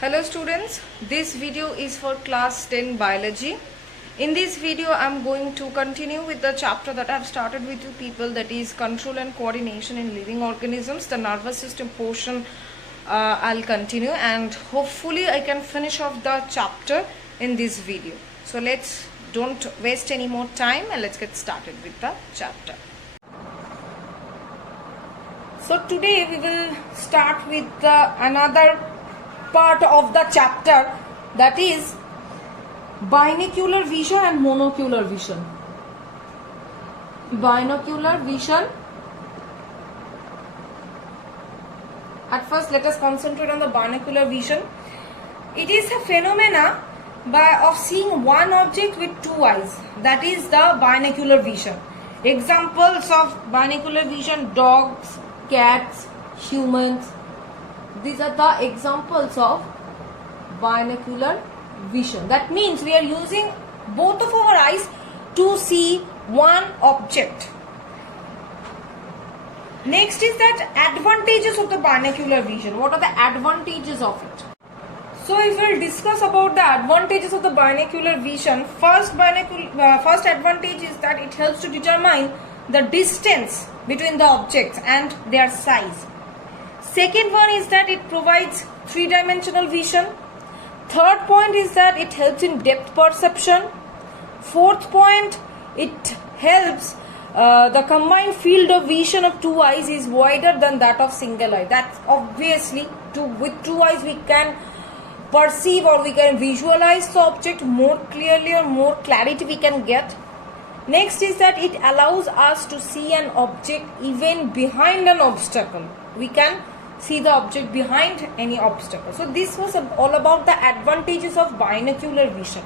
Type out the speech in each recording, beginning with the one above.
Hello students, this video is for class 10 biology. In this video I am going to continue with the chapter that I have started with you people, that is control and coordination in living organisms. The nervous system portion I'll continue and hopefully I can finish off the chapter in this video. So don't waste any more time and let's get started with the chapter. So today we will start with another part of the chapter, that is binocular vision and monocular vision. Binocular vision. At first let us concentrate on the binocular vision. It is a phenomena of seeing one object with two eyes, that is the binocular vision. Examples of binocular vision: dogs, cats, humans. These are the examples of binocular vision. That means we are using both of our eyes to see one object. Next is that advantages of the binocular vision. What are the advantages of it? So if we will discuss about the advantages of the binocular vision, first advantage is that it helps to determine the distance between the objects and their size. Second one is that it provides three-dimensional vision. Third point is that it helps in depth perception. Fourth point, it helps the combined field of vision of two eyes is wider than that of single eye. That's obviously with two eyes we can perceive or we can visualize the object more clearly or more clarity we can get. Next is that it allows us to see an object even behind an obstacle. We can see the object behind any obstacle. So this was all about the advantages of binocular vision.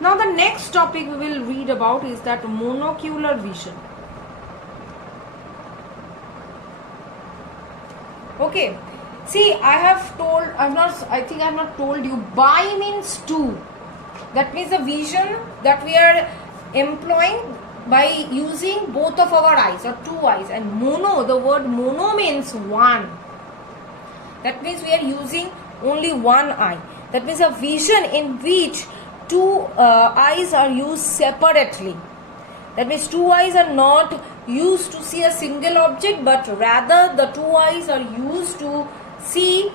Now the next topic we will read about is that monocular vision. Okay. See, I think I have not told you. Bi means two. That means the vision that we are employing by using both of our eyes or two eyes. And mono, the word mono means one. That means we are using only one eye. That means a vision in which two eyes are used separately. That means two eyes are not used to see a single object, but rather the two eyes are used to see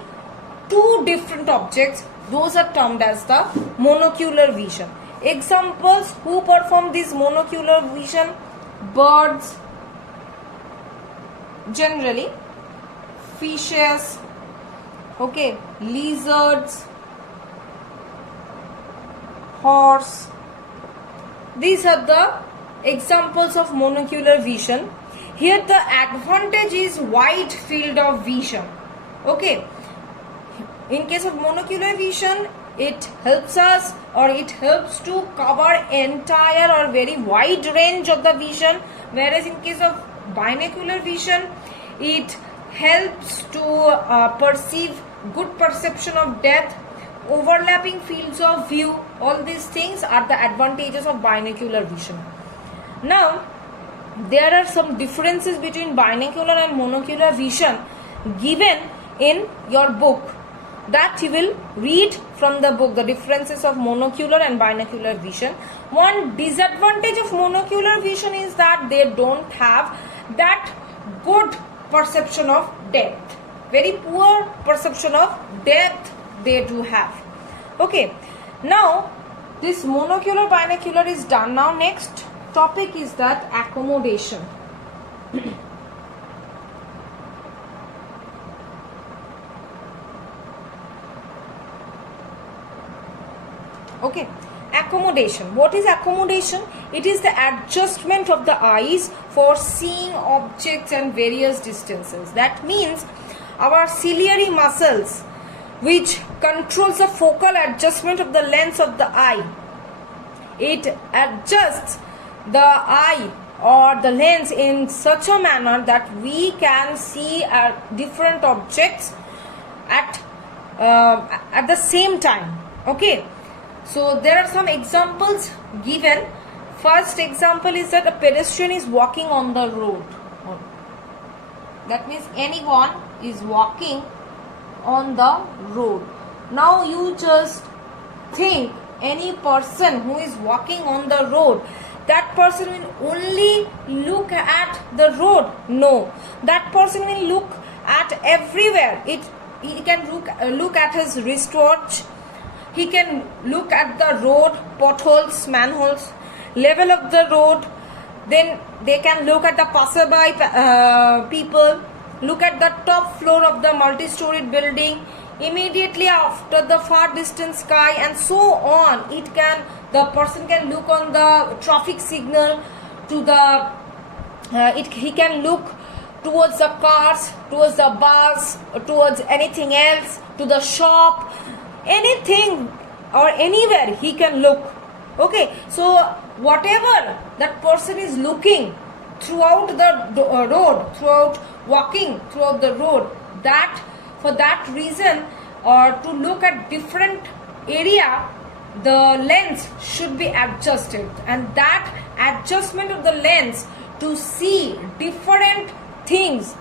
two different objects. Those are termed as the monocular vision. Examples who perform this monocular vision: birds, generally, fishes, okay, lizards, horse. These are the examples of monocular vision. Here the advantage is wide field of vision. Okay, in case of monocular vision, it helps us or it helps to cover entire or very wide range of the vision, whereas in case of binocular vision, it helps to perceive good perception of depth, overlapping fields of view. All these things are the advantages of binocular vision. Now there are some differences between binocular and monocular vision given in your book, that you will read from the book, the differences of monocular and binocular vision. One disadvantage of monocular vision is that they don't have that good perception of depth. Very poor perception of depth they do have. Okay, now this monocular binocular is done. Now next topic is that accommodation. Okay, accommodation. What is accommodation? It is the adjustment of the eyes for seeing objects and various distances. That means our ciliary muscles, which controls the focal adjustment of the lens of the eye, it adjusts the eye or the lens in such a manner that we can see different objects at the same time. Okay. So there are some examples given. First example is that a pedestrian is walking on the road. That means anyone is walking on the road. Now you just think any person who is walking on the road, that person will only look at the road. No, that person will look at everywhere. He can look at his wristwatch. He can look at the road, potholes, manholes, level of the road. Then they can look at the passerby people, look at the top floor of the multi-storied building, immediately after the far distant sky, and so on. The person can look on the traffic signal to the he can look towards the cars, towards the bus, towards anything else, to the shop, anything or anywhere he can look. Okay, so whatever that person is looking throughout the road, throughout walking throughout the road, that for that reason, or to look at different area, the lens should be adjusted, and that adjustment of the lens to see different things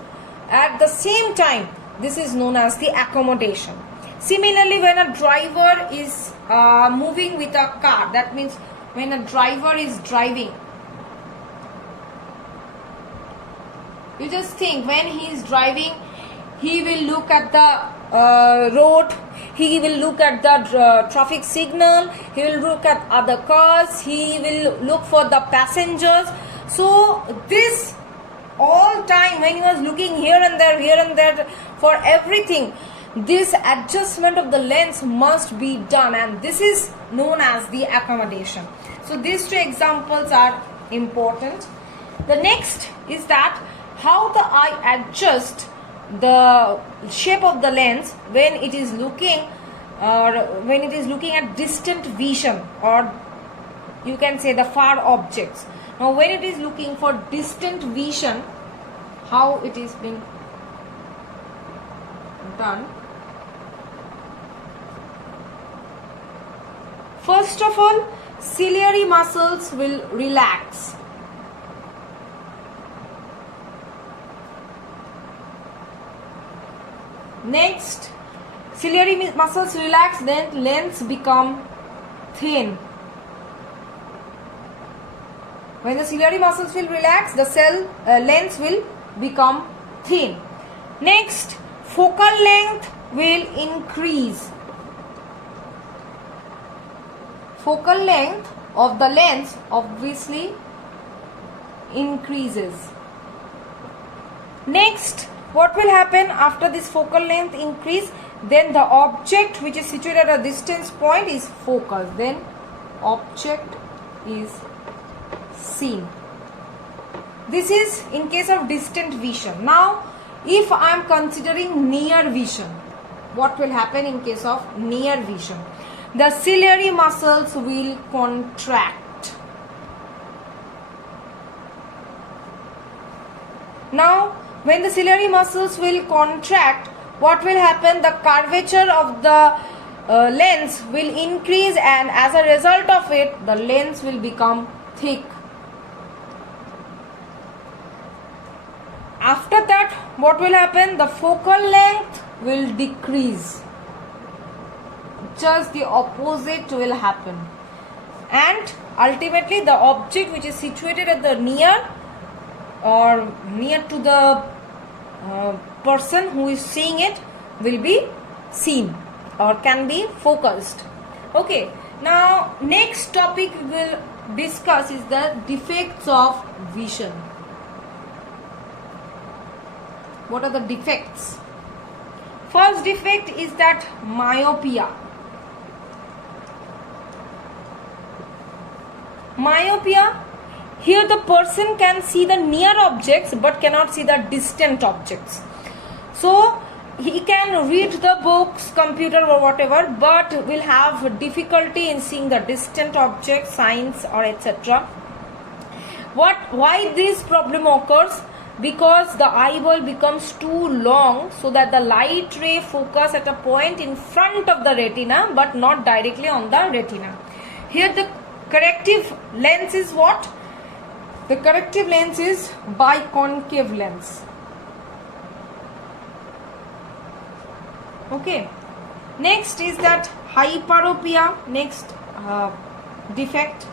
at the same time, this is known as the accommodation. Similarly, when a driver is moving with a car, that means when a driver is driving, you just think when he is driving, he will look at the road, he will look at the traffic signal, he will look at other cars, he will look for the passengers. So this all time when he was looking here and there for everything, this adjustment of the lens must be done, and this is known as the accommodation. So these two examples are important. The next is that how the eye adjusts the shape of the lens when it is looking at distant vision, or you can say the far objects. Now when it is looking for distant vision, how it is being done? First of all, ciliary muscles will relax. Next, ciliary muscles relax, then lens become thin. When the ciliary muscles will relax, the lens will become thin. Next, focal length will increase. Focal length of the lens obviously increases. Next, what will happen after this focal length increase? Then the object which is situated at a distance point is focused. Then object is seen. This is in case of distant vision. Now, if I am considering near vision, what will happen in case of near vision? The ciliary muscles will contract. Now, when the ciliary muscles will contract, what will happen? The curvature of the lens will increase, and as a result of it, the lens will become thick. After that, what will happen? The focal length will decrease. Just the opposite will happen. And ultimately, the object which is situated at the near to the person who is seeing it will be seen or can be focused. Okay. Now, next topic we will discuss is the defects of vision. What are the defects? First defect is that myopia. Myopia, here the person can see the near objects but cannot see the distant objects. So he can read the books, computer or whatever, but will have difficulty in seeing the distant objects, signs or etc. Why this problem occurs? Because the eyeball becomes too long, so that the light ray focus at a point in front of the retina but not directly on the retina. Here the corrective lens is what? The corrective lens is biconcave lens. Okay. Next is that hyperopia, next defect.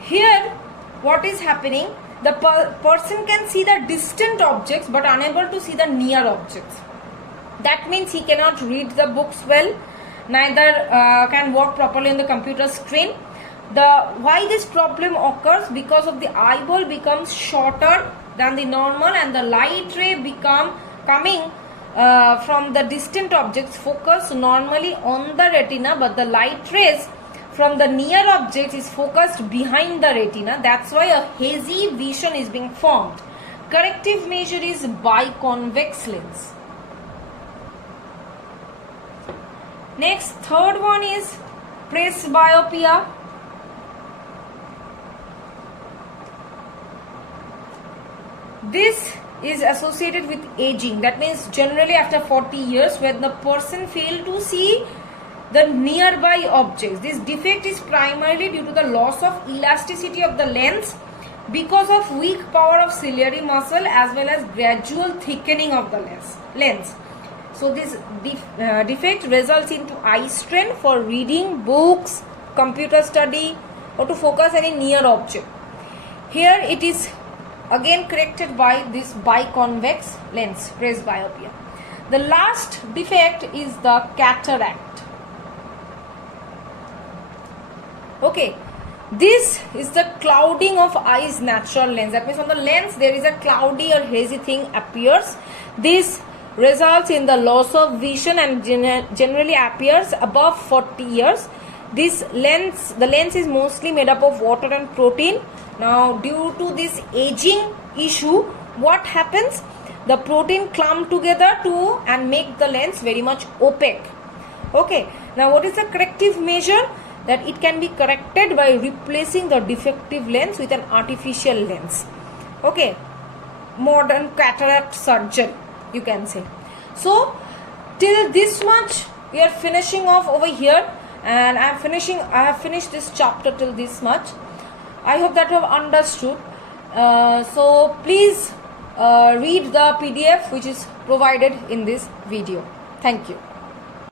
Here what is happening, the person can see the distant objects but unable to see the near objects. That means he cannot read the books well, neither can work properly on the computer screen. Why this problem occurs? Because of the eyeball becomes shorter than the normal, and the light ray coming from the distant objects focus normally on the retina, but the light rays from the near objects is focused behind the retina. That's why a hazy vision is being formed. Corrective measure is biconvex lens. Next, third one is presbyopia. This is associated with aging. That means generally after 40 years, when the person fails to see the nearby objects. This defect is primarily due to the loss of elasticity of the lens because of weak power of ciliary muscle as well as gradual thickening of the lens. So this defect results into eye strain for reading books, computer study, or to focus any near object. Here it is again corrected by this biconvex lens, presbyopia. The last defect is the cataract. Okay, this is the clouding of eye's natural lens. That means on the lens there is a cloudy or hazy thing appears. This results in the loss of vision and generally appears above 40 years. The lens is mostly made up of water and protein. Now due to this aging issue, what happens? The protein clump together and make the lens very much opaque. Okay, now what is the corrective measure? That it can be corrected by replacing the defective lens with an artificial lens. Okay, modern cataract surgery, you can say. So till this much we are finishing off over here, and I have finished this chapter till this much. I hope that you have understood. So please read the PDF which is provided in this video. Thank you.